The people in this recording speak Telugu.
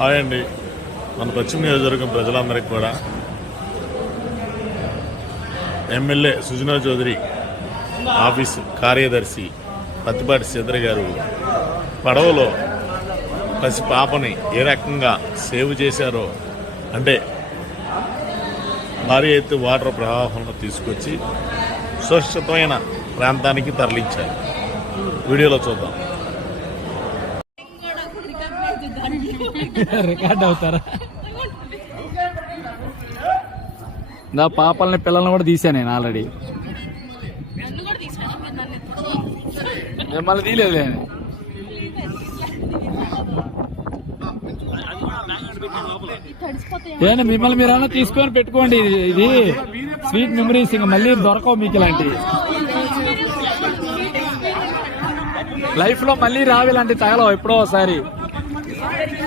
హాయ్ అండి. మన పశ్చిమ నియోజకవర్గం ప్రజలందరికీ కూడా ఎమ్మెల్యే సుజనా చౌదరి ఆఫీసు కార్యదర్శి పత్తిపాటి శ్రీధర్ గారు పడవలో పసి పాపని ఏ రకంగా సేవ్ చేశారో, అంటే భారీ ఎత్తు వాటర్ ప్రవాహంలో తీసుకొచ్చి సురక్షితమైన ప్రాంతానికి తరలించారు. వీడియోలో చూద్దాం. రికార్డ్ అవుతారా? నా పాపల్ని పిల్లల్ని కూడా తీసా నేను ఆల్రెడీ. మిమ్మల్ని తీయలేదు. నేను మిమ్మల్ని మీరన్నా తీసుకొని పెట్టుకోండి. ఇది స్వీట్ మెమరీస్, ఇంకా మళ్ళీ దొరకవు మీకు ఇలాంటివి. లైఫ్ లో మళ్ళీ రావు ఇలాంటి తగలవు ఎప్పుడో ఒకసారి.